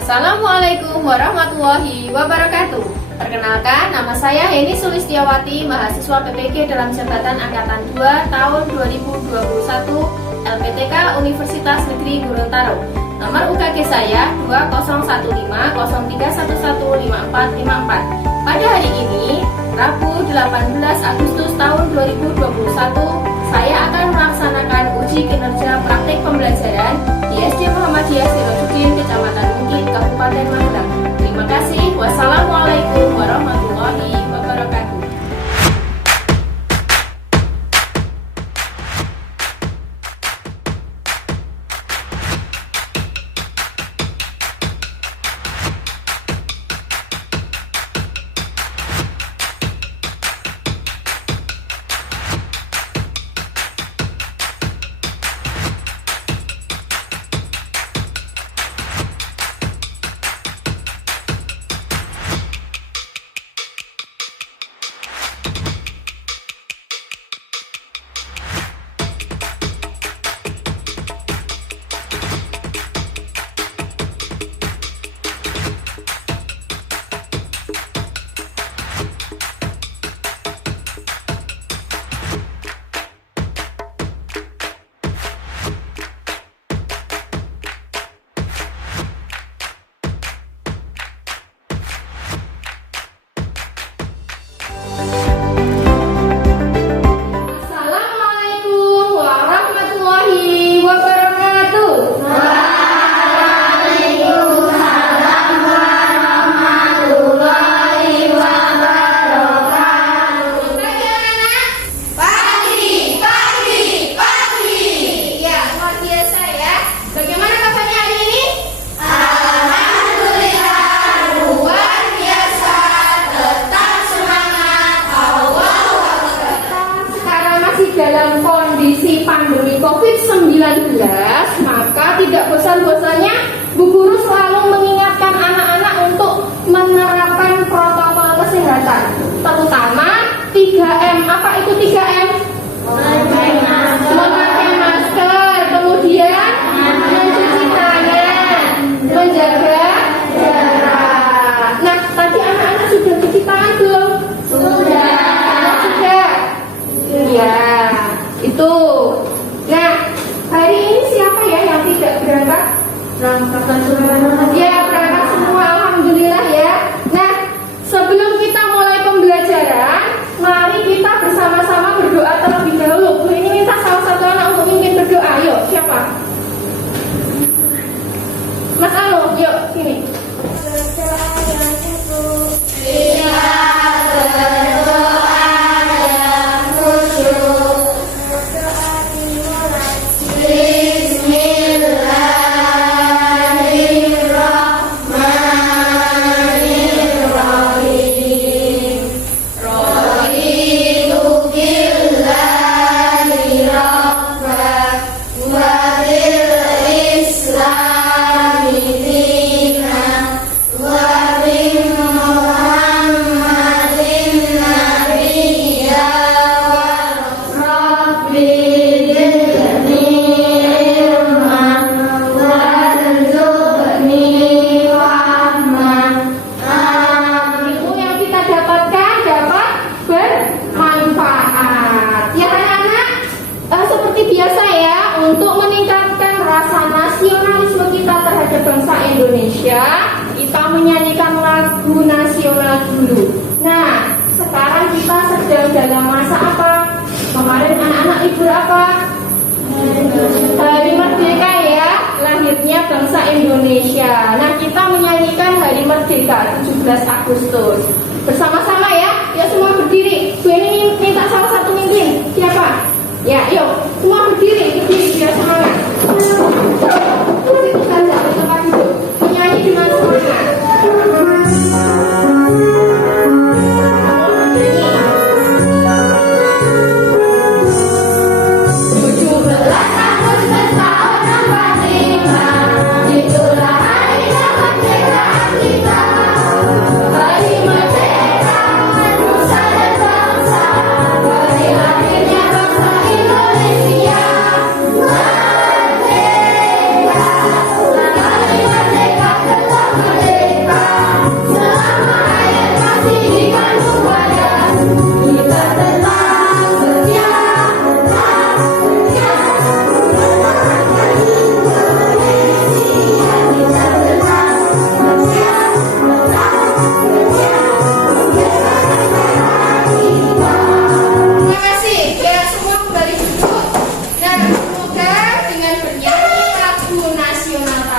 Assalamualaikum warahmatullahi wabarakatuh. Perkenalkan, nama saya Heni Sulistiawati, mahasiswa PPG dalam jabatan Angkatan 2 tahun 2021 LPTK Universitas Negeri Gorontalo. Nomor UKG saya 201503115454. Pada hari ini, Rabu 18 Agustus tahun 2021, saya akan melaksanakan uji kinerja praktik pembelajaran di SD Muhammadiyah Sirojudin, Kecamatan Mungkin, Kabupaten Magelang. Terima kasih. Wassalamualaikum warahmatullahi wabarakatuh. Dalam kondisi pandemi COVID-19, maka tidak bosan-bosannya Bu Guru selalu mengingatkan anak-anak untuk menerapkan protokol kesehatan, terutama 3M. Apa itu 3M? Memakai masker, kemudian mencuci tangan, menjaga jarak. Nah, tadi anak-anak sudah cuci tangan belum? Sudah. Ya, itu. Nah, hari ini siapa ya yang tidak berangkat? Ya, berangkat semua, alhamdulillah ya. Nah, sebelum kita mulai pembelajaran, mari kita bersama-sama berdoa terlebih dahulu. Bu ini minta salah satu anak untuk mimpin berdoa. Yuk, siapa? Mas Anu, yuk sini. Indonesia, kita menyanyikan lagu nasional dulu. Nah, sekarang kita sedang dalam masa apa? Kemarin anak-anak libur apa? Hari Merdeka ya, lahirnya bangsa Indonesia. Nah, kita menyanyikan Hari Merdeka 17 Agustus. Bersama-sama ya, ya semua berdiri. Bu ini minta salah satu mimpin. Siapa? Ya, yuk, semua berdiri biar semangat. Terus itu saja, tempat duduk. Menyanyi dengan semangat. Bangsa Indonesia,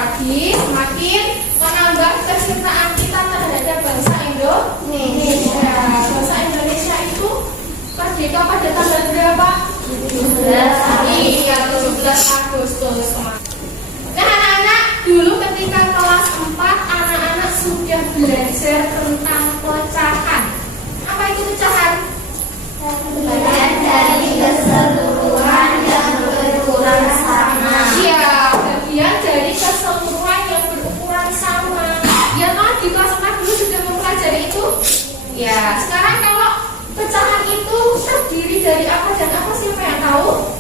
lagi, semakin menambah kecintaan kita terhadap bangsa Indonesia. Bangsa Indonesia itu merdeka pada tanggal berapa? 17. Iya, 17 Agustus kemarin. Nah anak-anak, dulu ketika kelas 4 anak-anak sudah belajar tentang pecahan. Apa itu pecahan? Bagian dari keseluruhan yang berukuran sama. Iya, bagian dari keseluruhan yang berukuran sama. Ya kan di kelas 4 dulu sudah mempelajari itu. Ya, sekarang kalau pecahan itu terdiri dari apa dan apa, siapa yang tahu?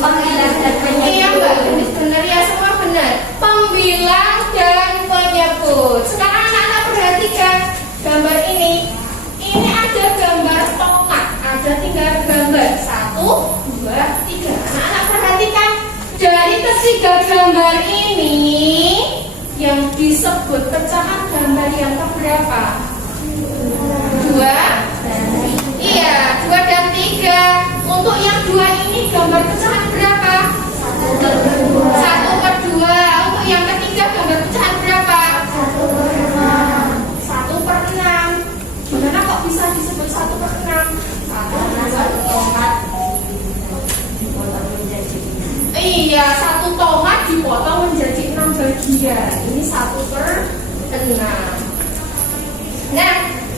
Pembilang dan penyebut. Iya Mbak, benar ya, semua benar. Pembilang dan penyebut. Sekarang anak-anak perhatikan gambar ini. Ini ada gambar tomat. Ada 3 gambar. 1, 2, 3. Anak-anak perhatikan. Dari ketiga gambar ini yang disebut pecahan gambar yang keberapa? 2. Iya, 2 dan 3. Untuk yang 2 ini gambar pecahan berapa? 1/2. Untuk yang ketiga gambar pecahan berapa? 1/6. Gimana kok bisa disebut 1/6? Satu tomat dipotong menjadi. Iya, 1 tomat dipotong menjadi 6 bagian. Ini 1/6. Nah,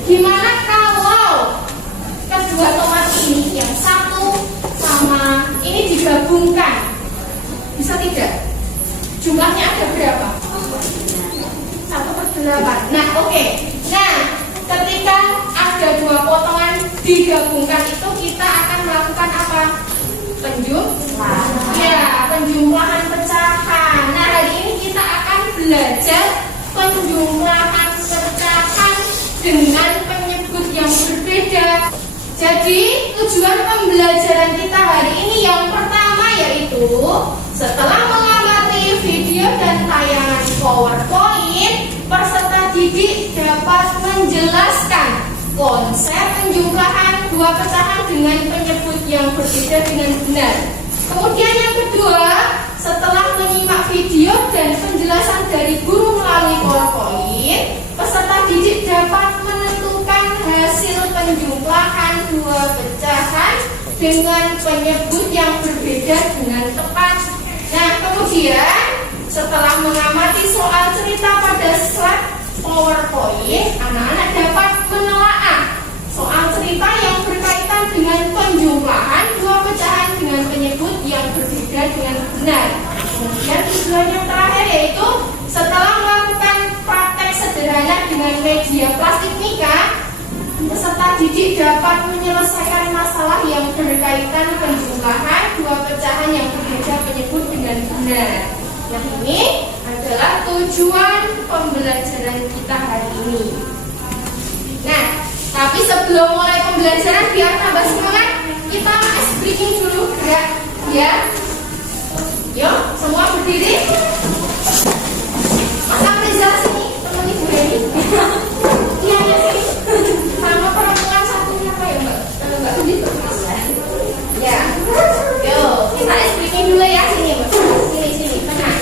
gimana kalau kedua tomat ini yang satu sama ini digabungkan? Bisa tidak? Jumlahnya ada berapa? 1/8. Nah, oke. Nah, ketika ada 2 potongan digabungkan itu kita akan melakukan apa? Penjumlahan. Ya, penjumlahan pecahan. Nah, hari ini kita akan belajar penjumlahan pecahan dengan penyebut yang berbeda. Jadi tujuan pembelajaran kita hari ini yang pertama yaitu setelah mengamati video dan tayangan PowerPoint, peserta didik dapat menjelaskan konsep penjumlahan 2 pecahan dengan penyebut yang berbeda dengan benar. Kemudian yang kedua, setelah menyimak video dan penjelasan dari guru melalui PowerPoint, peserta didik dapat menentukan hasil penjumlahan 2 pecahan dengan penyebut yang berbeda dengan tepat. Nah, kemudian setelah mengamati soal cerita pada slide PowerPoint, anak-anak dapat menelaah soal cerita yang berkaitan dengan penjumlahan 2 pecahan dengan penyebut yang berbeda dengan benar. Kemudian tujuan yang terakhir yaitu setelah melakukan praktek sederhana dengan media plastik mika, peserta didik dapat menyelesaikan masalah yang berkaitan penjumlahan 2 pecahan yang berbeda penyebut dengan benar. Nah, ini adalah tujuan pembelajaran kita hari ini. Nah, tapi sebelum mulai pembelajaran biar tambah semangat, kita ice breaking dulu gerak ya. Yuk, semua berdiri. Mas Aprizal sini, teman Ibu Reni. Iya, ya sini. Sama perempuan satunya apa ya Mbak? Kalau Mbak begitu. Ya. Yuk, kita ice breaking dulu ya sini Mbak. Sini, tenang.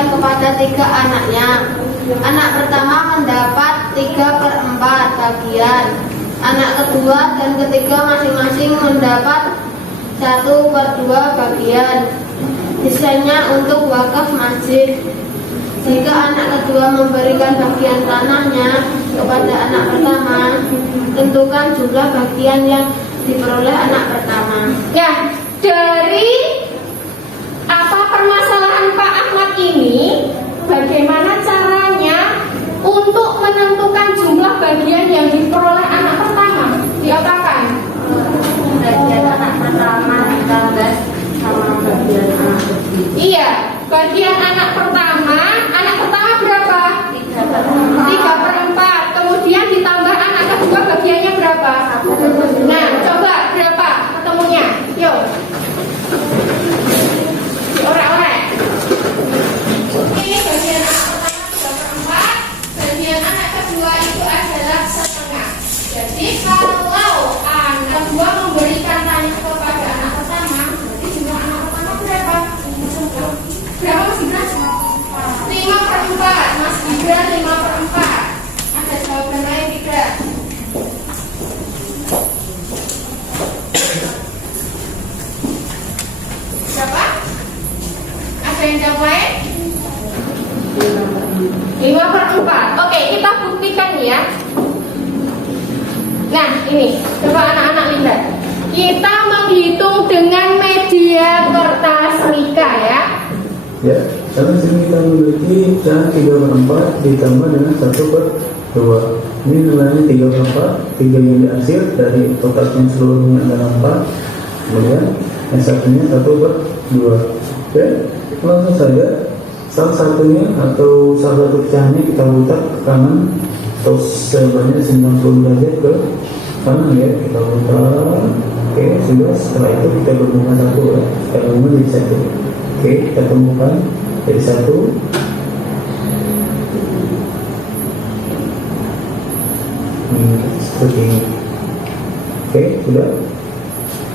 memberikan kepada 3 anaknya. Anak pertama mendapat 3/4 bagian. Anak kedua dan ketiga masing-masing mendapat 1/2 bagian. Sisanya untuk wakaf masjid. Jika anak kedua memberikan bagian tanahnya kepada anak pertama, tentukan jumlah bagian yang diperoleh anak pertama. Nah, dari permasalahan Pak Ahmad ini, bagaimana caranya untuk menentukan jumlah bagian yang diperoleh anak pertama? Diotakkan. Bagian anak pertama 15 sama bagian anak kedua. Iya, bagian anak pertama berapa? 3/4. Kemudian ditambah anak kedua bagiannya berapa? Nah, coba berapa ketemunya? Yuk. Diorek-orek. Ini bagian anak pertama 3/4, bagian anak kedua itu adalah setengah. Jadi kalau anak kedua memberikan tanya kepada anak pertama, berarti jumlah anak pertama berapa? Berapa Mas Gibran? 5/4. Mas Gibran 5/4. Ada jawaban lain tidak? Berapa? Ada yang jawab lain? 5/4. Oke, kita buktikan ya. Nah, ini coba anak-anak lihat. Kita menghitung dengan media kertas Rika ya. Ya, karena sini kita memiliki pecahan 3/4 ditambah dengan 1/2. Ini nilainya 3/4, 3 yang dihasil dari totalnya seluruhnya adalah 4. Kemudian yang satunya 1/2. Oke, langsung saja salah satunya atau salah satu pecahannya kita putar ke kanan atau sebanyak 90 derajat ke kanan ya, kita putar. Oke, sudah. Setelah itu kita gabungkan satu ya, kita gabungkan jadi satu. Oke, kita temukan jadi satu. Seperti ini. Oke, sudah.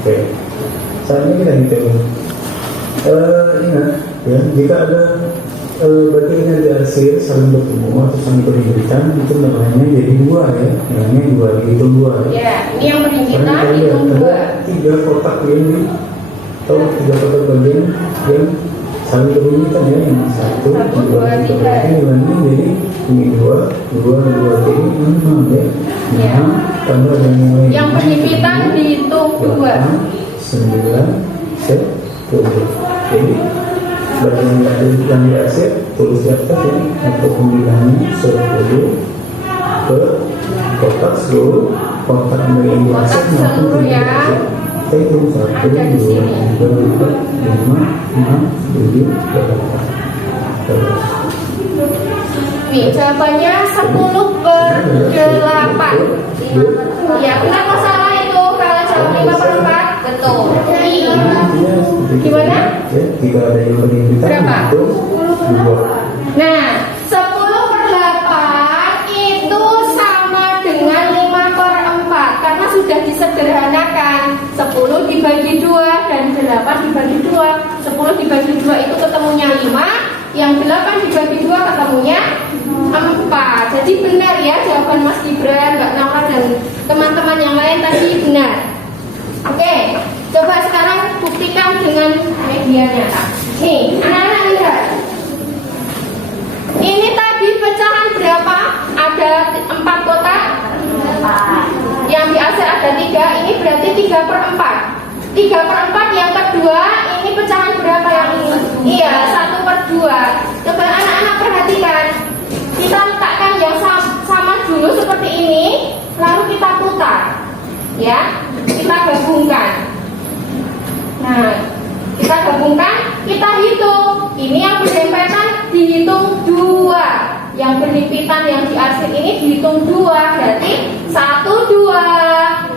Oke, saatnya kita hitung. Ingat ya, jika ada bagian yang dihasil saling bertemu atau saling berimpitan, itu namanya jadi 2 ya, namanya 2, dihitung 2 ya. Ya, ini yang berimpitan hitung 2. 3 kotak yang di atau 3 kotak bagian yang saling berimpitan ya, yang 1, 2, 3. Ini nilainya jadi ini 2, 2, 2, ini 6 ya. 6 tambah dengan yang lain. Yang berimpitan dihitung 2. 9, 10. Jadi bagian yang dihasil tulis di atas ya, untuk pemilihannya 10 ke kotak seluruh kotak yang dihasil maupun yang dihasil. Kita hitung 1, 2, 3, 4, 5, 6, 7, 8. Nih, jawabannya 10/8. Ya, benar masalah itu kalau jawab 5/4. Betul. Gimana? Ya, jika ada yang berimpitan Berapa? itu 2. Nah, 10/8 itu sama dengan 5/4 karena sudah disederhanakan. 10 dibagi 2 dan 8 dibagi 2. 10 dibagi 2 itu ketemunya 5, yang 8 dibagi 2 ketemunya 4. Jadi benar ya jawaban Mas Gibran, Mbak Naura dan teman-teman yang lain tadi benar. Oke, coba sekarang buktikan dengan medianya. Nih, anak-anak lihat. Ini tadi pecahan berapa? Ada 4 kotak. Yang dihasil ada 3. Ini berarti 3/4. 3/4 yang kedua. Ini pecahan berapa yang ini? Iya, 1/2. Coba anak-anak perhatikan. Kita letakkan yang sama dulu seperti ini, lalu kita putar. Ya, kita gabungkan. Nah, kita gabungkan, kita hitung. Ini yang berdempetan dihitung 2. Yang berhimpitan yang dihasil ini dihitung 2. Berarti 1, 2,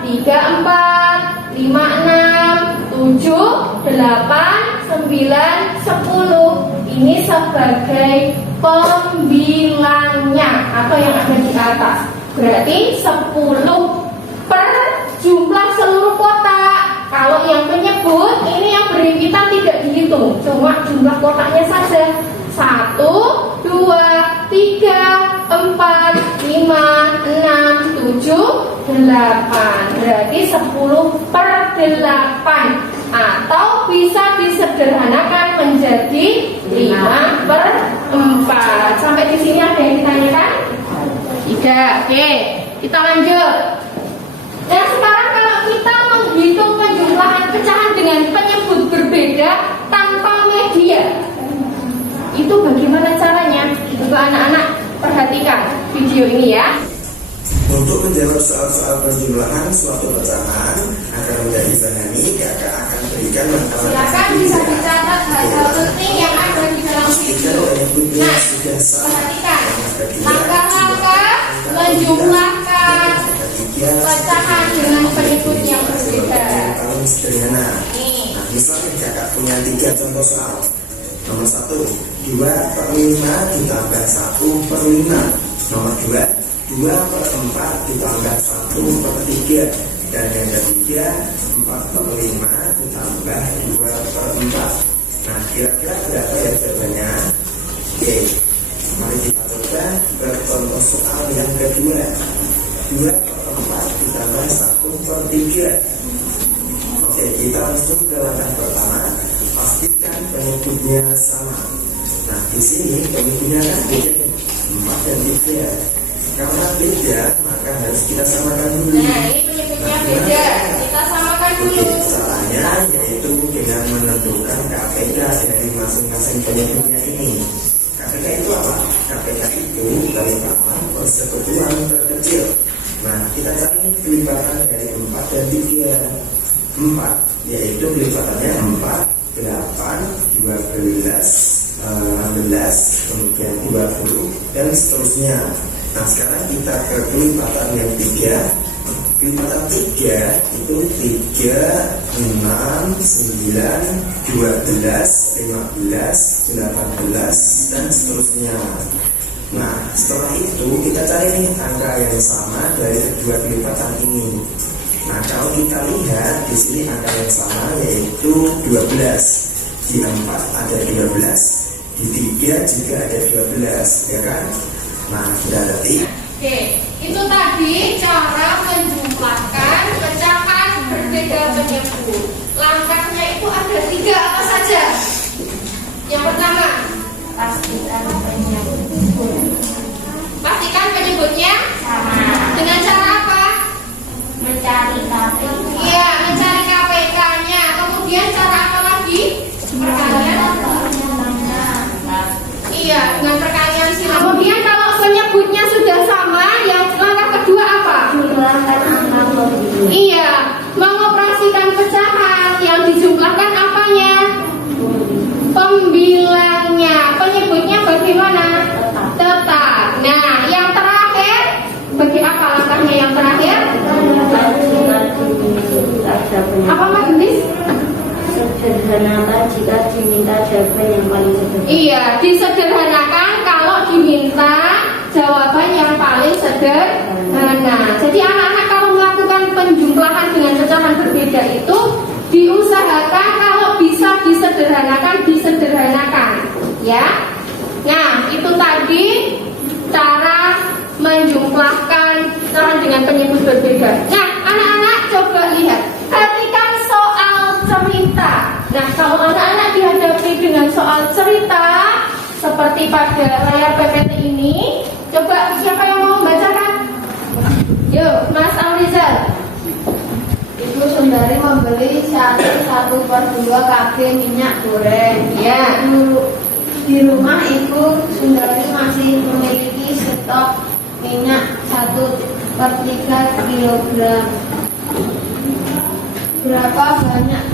3, 4, 5, 6, 7, 8, 9, 10. Ini sebagai pembilangnya atau yang ada di atas. Berarti 10 per jumlah seluruh kotak. Kalau yang menyebut ini yang berhimpitan tidak dihitung, cuma jumlah kotaknya saja. 1, 8. Berarti 10/8. Atau bisa disederhanakan menjadi 5/4. Sampai di sini ada yang ditanyakan? Tidak. Oke, kita lanjut. Nah, sekarang kalau kita menghitung penjumlahan pecahan dengan penyebut berbeda tanpa media, itu bagaimana caranya? Coba anak-anak perhatikan video ini ya. Untuk menjawab soal-soal penjumlahan suatu pecahan agar mudah dipahami, kakak akan berikan Silakan bisa dicatat hal-hal penting yang ada di dalam video. Nah, perhatikan langkah-langkah menjumlahkan pecahan dengan penyebut yang berbeda. paling sederhana. Nah, misalnya kakak punya 3 contoh soal. Nomor 1, 2/5 ditambah 1/5. Nomor 2, 2/4 ditambah 1/3. Dan yang ketiga, 4/5 ditambah 2/4. Nah, kira-kira berapa ya jawabannya? Oke, mari kita coba bercontoh soal yang kedua. 2/4 ditambah 1/3. Oke, kita langsung ke langkah pertama. Pastikan penyebutnya sama. Nah, di sini penyebutnya kan beda, 4 dan 3. Karena beda, maka harus kita samakan dulu. Nah, ini penyebutnya beda. Kita samakan dulu. Oke, caranya yaitu dengan menentukan KPK dari masing-masing penyebutnya ini. KPK itu apa? KPK itu kelipatan persekutuan terkecil. Nah, kita cari kelipatan dari 4 dan 3. 4 yaitu kelipatannya 4, 8, 12, 16, kemudian 20 dan seterusnya. Nah, sekarang kita ke kelipatan yang 3. Kelipatan 3 itu 3, 6, 9, 12, 15, 18 dan seterusnya. Nah, setelah itu kita cari nih angka yang sama dari kedua kelipatan ini. Nah, kalau kita lihat di sini angka yang sama yaitu 12. Di 4 ada 12, di 3 juga ada 12, ya kan? Nah, berarti Oke, itu tadi cara menjumlahkan pecahan berbeda penyebut. Langkahnya itu ada 3 apa saja? Yang pertama, Pastikan penyebut pastikan penyebutnya sama. dengan cara apa? Mencari KPK. Iya, mencari KPK-nya. Kemudian cara apa lagi? Perkalian. Iya, dengan perkalian silang. Kemudian kalau penyebutnya sudah sama, yang langkah kedua apa? Jumlahkan angka lebih. Iya, mengoperasikan pecahan yang dijumlahkan apanya? Pembilangnya. Penyebutnya bagaimana? Tetap. Nah, yang terakhir, bagi apa langkahnya yang terakhir? Apa Mas Gendis? Sederhanakan jika diminta jawaban yang paling sederhana. Iya, disederhanakan kalau diminta jawaban yang paling sederhana. Jadi anak-anak kalau melakukan penjumlahan dengan pecahan berbeda itu diusahakan kalau bisa disederhanakan, ya. Nah, itu tadi cara menjumlahkan pecahan dengan penyebut berbeda. Nah, anak-anak coba lihat, perhatikan soal cerita. Nah, kalau anak-anak dihadapi dengan soal cerita seperti pada layar PPT ini, coba siapa yang mau membacakan? Yuk, Mas Aurizal. Ibu Sundari membeli 1/2 kg minyak goreng. Ya. Di rumah Ibu Sundari masih memiliki stok minyak 1/3 kilogram. Berapa banyak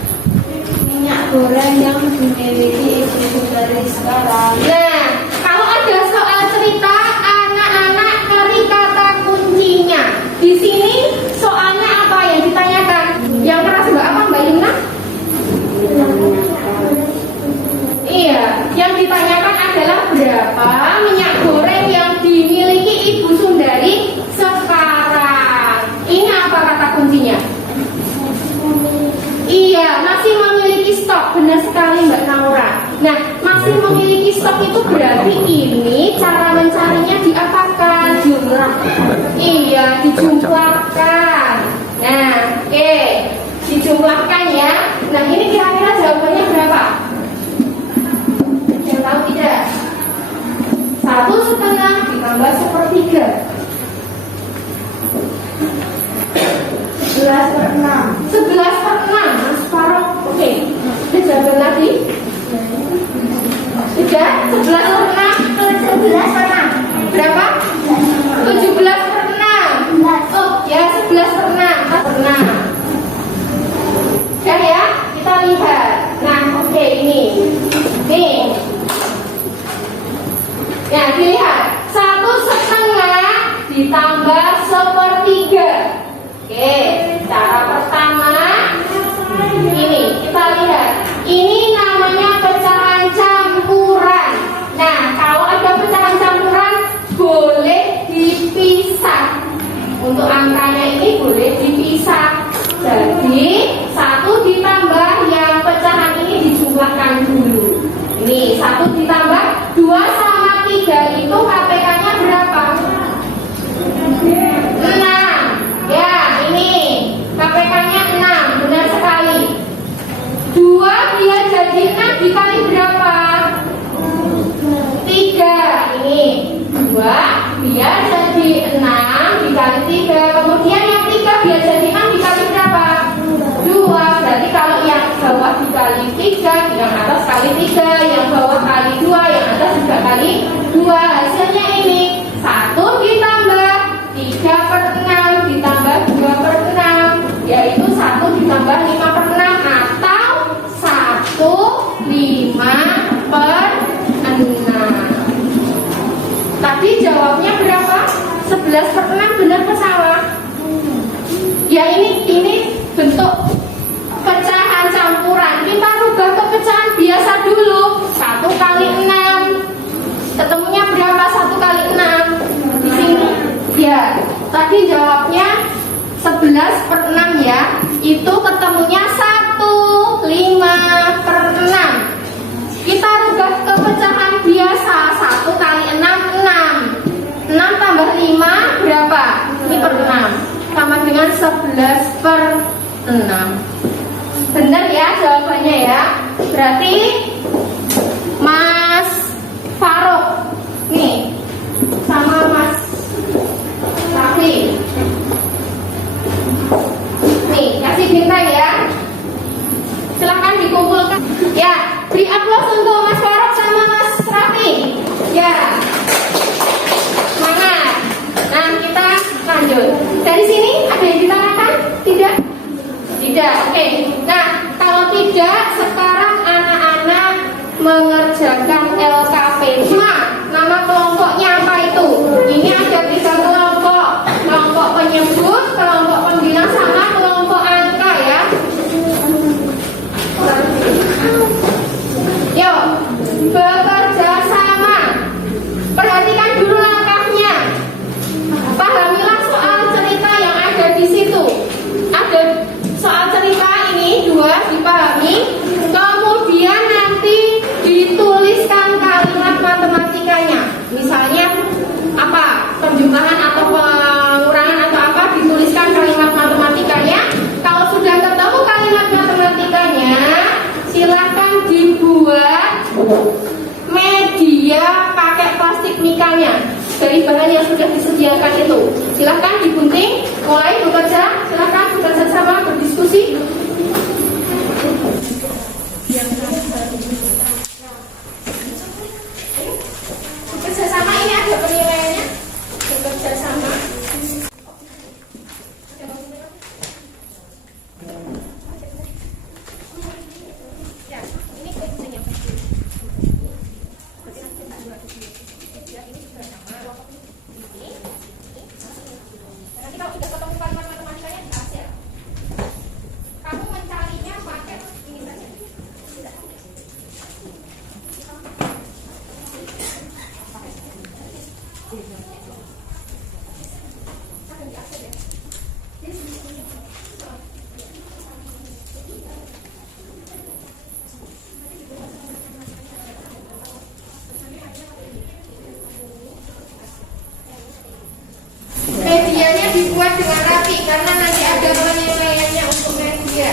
minyak goreng yang dimiliki Ibu Sundari sekarang? Nah, kalau ada soal cerita, anak-anak cari kata kuncinya. Di sini soalnya apa yang ditanyakan? Yang keras Mbak apa Mbak Yuna? Iya, yang ditanyakan adalah berapa minyak goreng yang dimiliki Ibu Sundari sekarang. Ini apa kata kuncinya? Iya, masih memiliki stok. Benar sekali Mbak Naura. Nah, masih memiliki stok itu berarti ini cara mencarinya diapakan? jumlah. Iya, dijumlahkan. Nah, oke, dijumlahkan ya. Nah, ini kira-kira jawabannya berapa? Yang tahu tidak? 1/2 ditambah 1/3. 11/6. 11/6, Mas Farok. Oke, ada jawaban lagi? Sudah? 11/6. 11/6. Berapa? 17/6. Oh, ya 11/6. 4/6. Oke ya, kita lihat. Nah, oke ini. Nih. Ya, dilihat. 1/2 ditambah 1/3. Oke, cara pertama ini kita lihat. Ini namanya pecahan campuran. Nah, kalau ada pecahan campuran boleh dipisah. Untuk angkanya ini boleh dipisah. Jadi 1 ditambah yang pecahan ini dijumlahkan dulu. Ini 1 ditambah 2 sama 3 itu KPK-nya berapa? 6. Ya, ini KPK-nya 6. Benar sekali. 2 biar jadi 6 dikali berapa? 3. Ini 2 biar jadi 6 dikali 3. Kemudian yang 3 biar jadi 6 dikali berapa? 2. Berarti kalau yang bawah dikali 3, yang atas kali 3, yang bawah kali 2, yang atas juga kali 2. Hasilnya ini 1 ditambah 3/6 ditambah 2/6, yaitu 1 ditambah 5/6 atau 1/5/6. Tadi jawabnya berapa? 11/6, benar ke salah? Ya ini bentuk pecahan campuran. Kita rubah ke pecahan biasa dulu. 1 kali 6. Ketemunya berapa 1 kali 6? Di sini. Ya, tadi jawabnya 11/6 ya. Itu ketemunya 1/5/6. Kita rubah ke pecahan biasa. 1 kali 6, 6. 6 tambah 5 berapa? 5/6. Sama dengan 11/6. Benar ya jawabannya ya. Berarti Mas Faruk nih sama Mas Raffi. Nih, kasih bintang ya. Silahkan dikumpulkan. Ya, beri aplaus untuk Mas Faruk sama Mas Raffi. Ya. Semangat. Nah, kita lanjut. Dari sini ada yang ditanyakan? Tidak? Tidak. Oke. Nah, kalau tidak, sekarang anak-anak mengerjakan LKP. Nama kelompoknya apa itu? Ini ada 3 kelompok. Kelompok penyebut, kelompok pembilang, sama kelompok angka ya. Yuk, bekerja sama. Perhatikan dulu langkahnya. Pahamilah soal cerita yang ada di situ. Ada soal cerita ini 2 dipahami. karena nanti ada penilaiannya untuk media.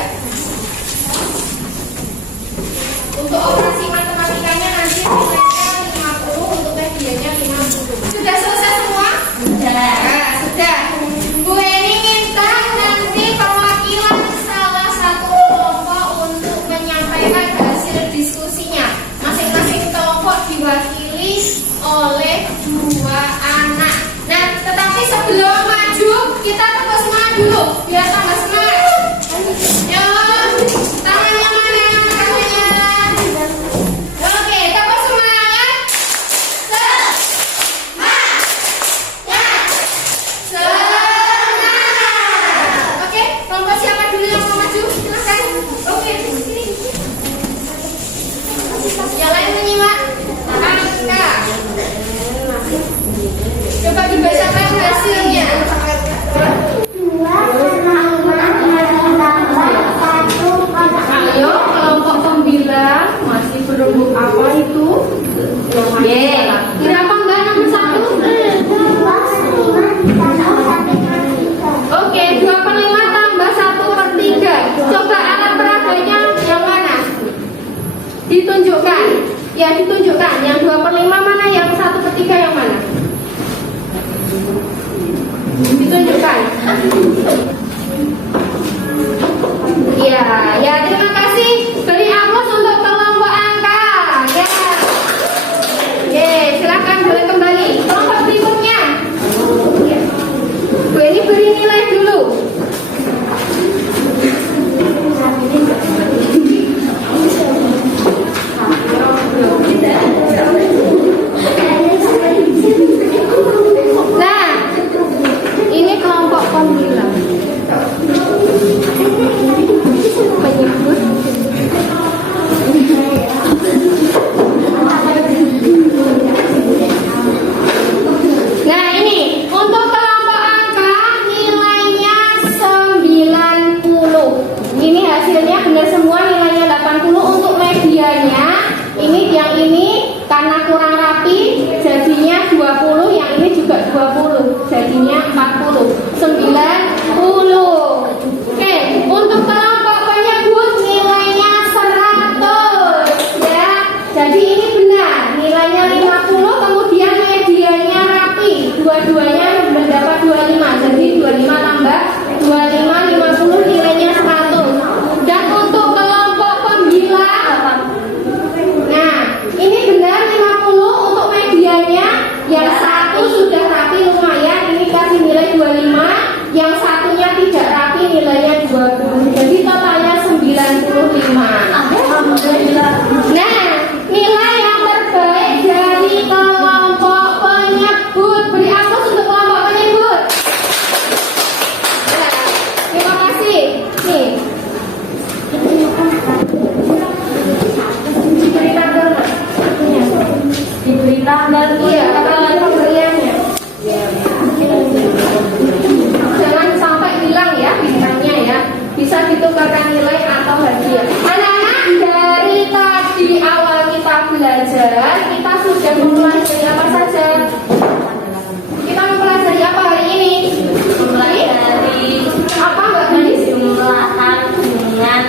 Untuk operasi matematikanya nanti nilainya 50, untuk medianya 50. Sudah selesai semua? Sudah. Nah, sudah. Bu Eni minta nanti perwakilan salah satu kelompok untuk menyampaikan hasil diskusinya. Masing-masing kelompok diwakili oleh 2 anak. Nah, tetapi sebelum maju, kita tepuk semangat dulu biar tambah semangat. Yo, tangannya mana? Tangannya. Oke, tepuk semangat. Semangat. Oke, kelompok siapa dulu yang mau maju? Silakan. Oke, sini. Yang lain menyimak. Angka. Coba dibacakan hasilnya. 2 Ayo, kelompok pembilang masih berembuk apa itu? Berapa enggak nomor 1? Oke, 2 per 5 tambah 1/3. Coba alat peraganya yang mana? Ditunjukkan. Ya, ditunjukkan. Yang 2 per 5 mana? Yang 1/3 yang mana? Ditunjukkan. Ya, ya terima kasih. Beri aplaus untuk kelompok angka. Ya. Ye, silakan boleh kembali. Kelompok berikutnya. Bu ini beri nilai dulu. Nah, ini kelompok pembilang. Penyebut. Nah, ini untuk kelompok angka nilainya 90. Ini hasilnya benar semua, nilainya 80. Untuk medianya ini yang ini karena kurang rapi jadinya 20, yang ini juga 20, jadinya 40. 90. Oke, untuk kelompok penyebut nilainya 100 ya. Jadi ini benar, nilainya 50, kemudian medianya rapi. Dua-duanya mendapat 25. Jadi 25 tambah 25 50 nilainya 100. Dan untuk kelompok pembilang, nah, ini benar 50 untuk medianya, yang satu sudah rapi lumayan, ini kasih nilai 25, yang satunya tidak rapi nilainya 20. Jadi totalnya 95. Nah, nilai yang terbaik dari kelompok penyebut. Beri aplaus untuk kelompok penyebut. Ya, terima kasih. Nih. Diberi tanggal nggak? Diberi tanggal. Iya, tanggal pemberiannya. Jangan sampai hilang ya bintangnya ya. Bisa ditukarkan nilai atau hadiah. Anak-anak, dari tadi awal kita belajar, kita sudah mempelajari apa saja? Kita mempelajari apa hari ini? Mempelajari Apa Mbak Gadis? jumlahan dengan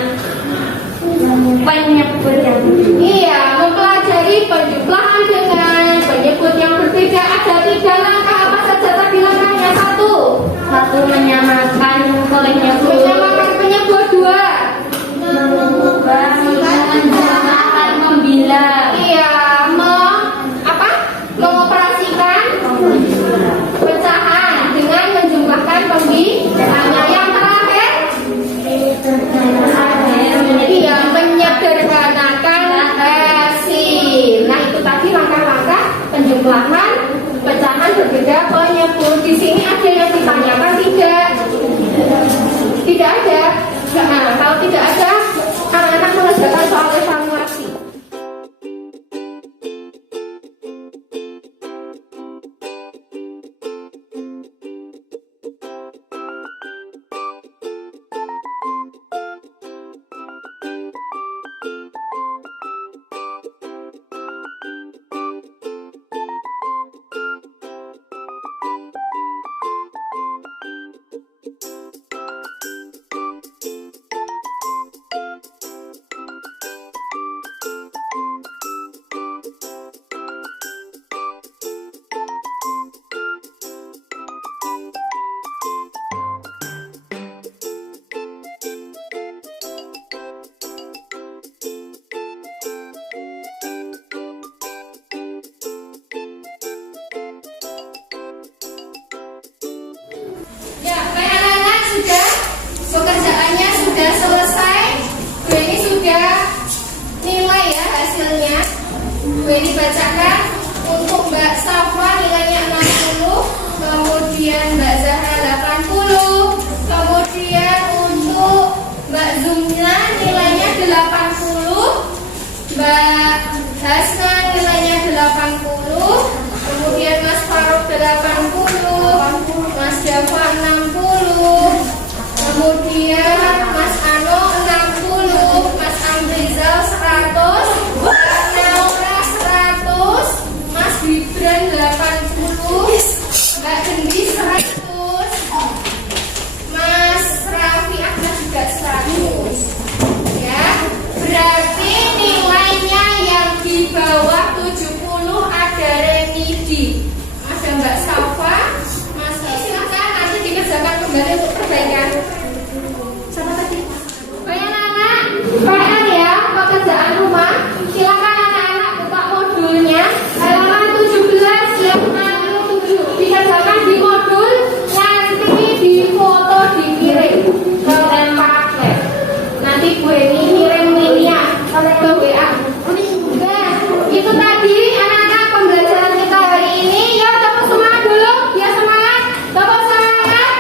penyebut yang Iya, mempelajari penjumlahan dengan penyebut yang berbeda. Ada 3 langkah. Apa saja tadi langkahnya? 1. menyamakan penyebut, Menyamakan penyebut. 2. menyamakan pembilang, Iya, mengoperasikan pecahan dengan menjumlahkan pembilangnya. Yang terakhir, iya, menyederhanakan hasil. Nah, itu tadi langkah-langkah penjumlahan pecahan berbeda penyebut. Di sini ada yang ditanyakan tidak? Tidak ada. Nah, kalau tidak ada, anak-anak mengerjakan soal evaluasi. ini bacakan. Untuk Mbak Safa nilainya 60, kemudian Mbak Zahra 80, kemudian untuk Mbak Zumna nilainya 80, Mbak Hasna nilainya 80, kemudian Mas Faruk 80, Mas Java 60, kemudian Mas Ano 60, Mas Amrizal 100, Mbak Naura 100, Mas Gibran 80, Mbak Dendi 100, Mas Raffi Ahmad juga 100. Ya, berarti nilainya yang di bawah 70 ada remedi. Ada Mbak Safa, Mas silakan nanti dikerjakan kembali untuk perbaikan. Sama tadi. Banyak anak, PR ya, pekerjaan rumah. Silakan anak-anak buka modulnya. Halaman 17 yang 67 dikerjakan di modul, nanti di foto dikirim ke paket. Nanti Bu Eni kirim linknya ke WA. Nah, itu tadi anak-anak pembelajaran kita hari ini. Ya, tepuk semangat dulu. Ya, semangat. Tepuk semangat.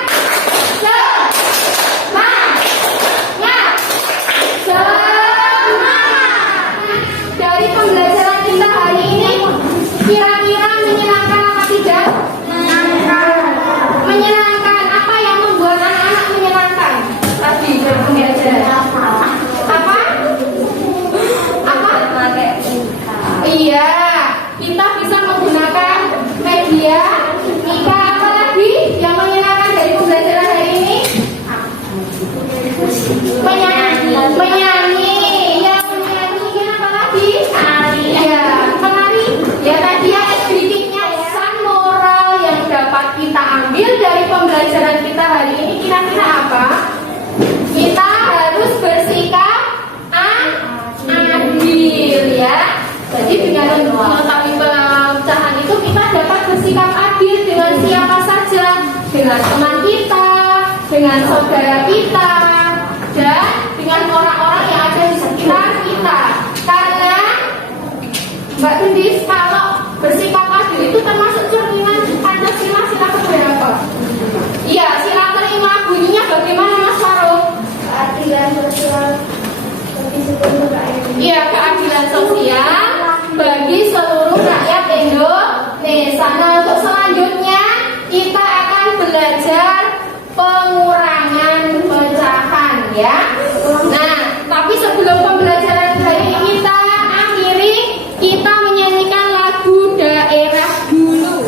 Dari pembelajaran kita hari ini, kira-kira menyenangkan apa tidak? Menyenangkan. Apa yang membuat anak-anak menyenangkan? Tadi pembelajaran. Apa? Iya, kita bisa menggunakan media. Mika, apa lagi yang menyenangkan dari pembelajaran hari ini? Menyanyi. Ya, menyanyi. Apa lagi? Ya, menari. Ya, tadi ya aktivitasnya pesan moral yang dapat kita ambil dari pembelajaran kita hari ini kira-kira apa? Kita harus bersikap adil ya. Jadi dengan mengetahui pecahan itu kita dapat bersikap adil dengan siapa saja, dengan teman kita, dengan saudara kita, dan dengan orang-orang yang ada di sekitar kita. Karena Mbak Gendis, kalau bersikap adil itu termasuk cerminan Pancasila sila keberapa? Iya, sila kelima. Bunyinya bagaimana Mas Faruk? Keadilan sosial bagi seluruh rakyat. Iya, keadilan sosial bagi seluruh rakyat Indonesia. Nah, untuk selanjutnya kita akan belajar pengurangan pecahan ya. Nah, tapi sebelum pembelajaran hari ini kita akhiri, kita menyanyikan lagu daerah dulu.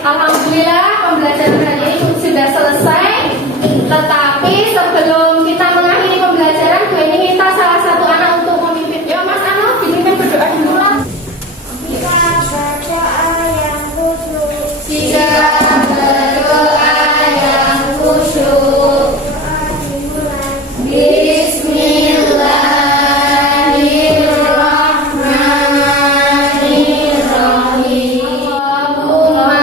Alhamdulillah pembelajaran hari ini sudah selesai. Tetapi sebelum kita mengakhiri pembelajaran, Bu Eni minta salah satu anak untuk memimpin. Ya Mas Ano, dipimpin berdoa dulu lah. Kita berdoa yang khusyuk. Jika berdoa yang khusyuk. Doa dimulai. Bismillahirrahmanirrahim. Allahumma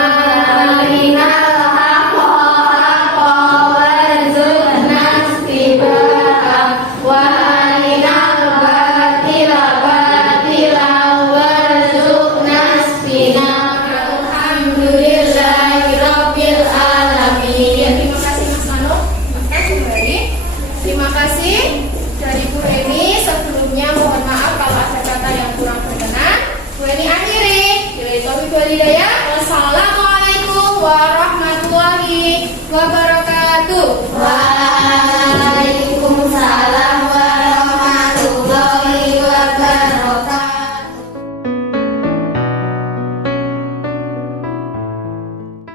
arinal haqqa haqqan warzuqna ittiba'ah wa arinal batila batilan warzuqna ijtinabah. Alhamdulillahirabbil alamin. Terima kasih Mas Mano. Terima kasih dari Bu Eni. Sebelumnya mohon maaf kalau ada kata yang kurang berkenan. Bu Eni akhiri. Wassalamualaikum warahmatullahi wabarakatuh.